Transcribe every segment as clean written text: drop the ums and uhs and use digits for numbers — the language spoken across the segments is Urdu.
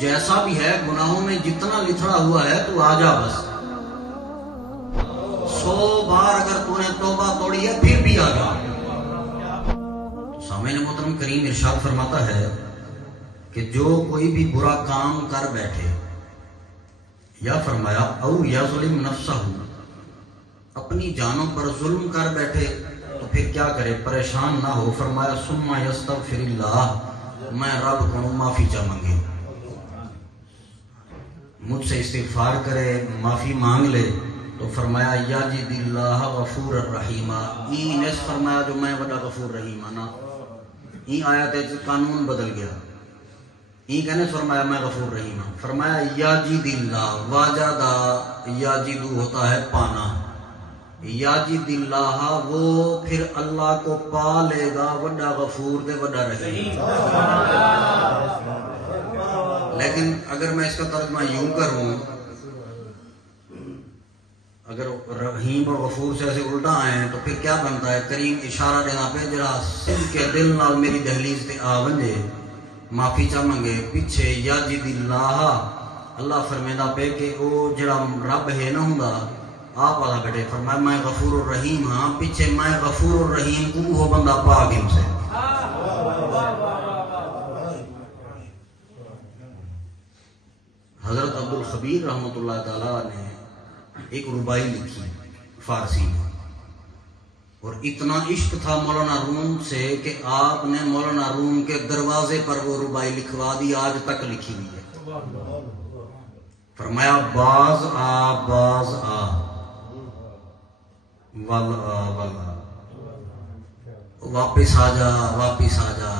جیسا بھی ہے گناہوں میں جتنا لتھڑا ہوا ہے تو آ جا بس. 100 بار اگر تو نے توبہ توڑی ہے پھر بھی آ جا. سامعین محترم کریم ارشاد فرماتا ہے کہ جو کوئی بھی برا کام کر بیٹھے یا فرمایا او یظلم نفسہ اپنی جانوں پر ظلم کر بیٹھے تو پھر کیا کرے پریشان نہ ہو. فرمایا ثم یستغفر اللہ میں رب کو معافی چاہ مانگے مجھ سے استغفار کرے معافی مانگ لے تو فرمایا یجد اللہ غفور الرحیم. این اس فرمایا جو میں وڈا غفور رحیم نا این آیت قانون بدل گیا. این کہنے فرمایا میں غفور رحیم ہوں. فرمایا یجد اللہ واجدہ یجدو ہوتا ہے پانا. یجد اللہ وہ پھر اللہ کو پا لے گا وڈا غفور دے وڈا رحیم. لیکن اگر میں اس کا ترجمہ یوں کروں اگر رحیم اور غفور سے ایسے الٹا آئیں تو پھر کیا بنتا ہے. کریم اشارہ دینا پہ جڑا سن کے دل نال میری دہلیز تے آ ونجے معافی چاہ منگے پیچھے یجد اللہ اللہ فرمیدا پہ کہ او جڑا رب ہے نہ ہوندا آپ والا بیٹے. فرمایا میں غفور الرحیم ہاں پیچھے میں غفور الرحیم کو وہ بندہ پاک ہم سے. حضرت عبدالخبیر رحمۃ اللہ تعالیٰ نے ایک ربائی لکھی فارسی میں اور اتنا عشق تھا مولانا روم سے کہ آپ نے مولانا روم کے دروازے پر وہ ربائی لکھوا دی. آج تک لکھی ہوئی ہے. فرمایا باز آ ول واپس آ جا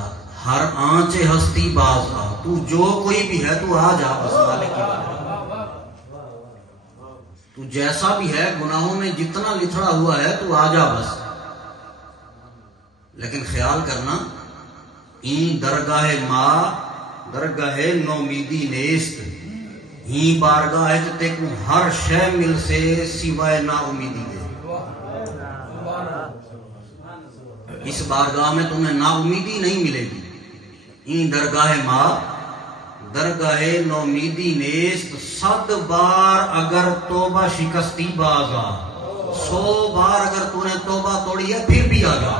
ہر آنچ ہستی باز آ. تو جو کوئی بھی ہے تو آ جا بس مالک کی بات. تو جیسا بھی ہے گناہوں میں جتنا لتھڑا ہوا ہے تو آ جا بس. لیکن خیال کرنا این درگاہ ماں درگاہ نومیدی نیست ہی بارگاہ تے کو ہر شے مل سے سوائے نا امیدی دے. اس بارگاہ میں تمہیں نا امیدی نہیں ملے گی. این درگاہ ماں درگاہ نومیدی نیست 100 بار اگر توبہ شکستی باز آ. 100 بار اگر تو نے توبہ توڑی ہے پھر بھی آ جا.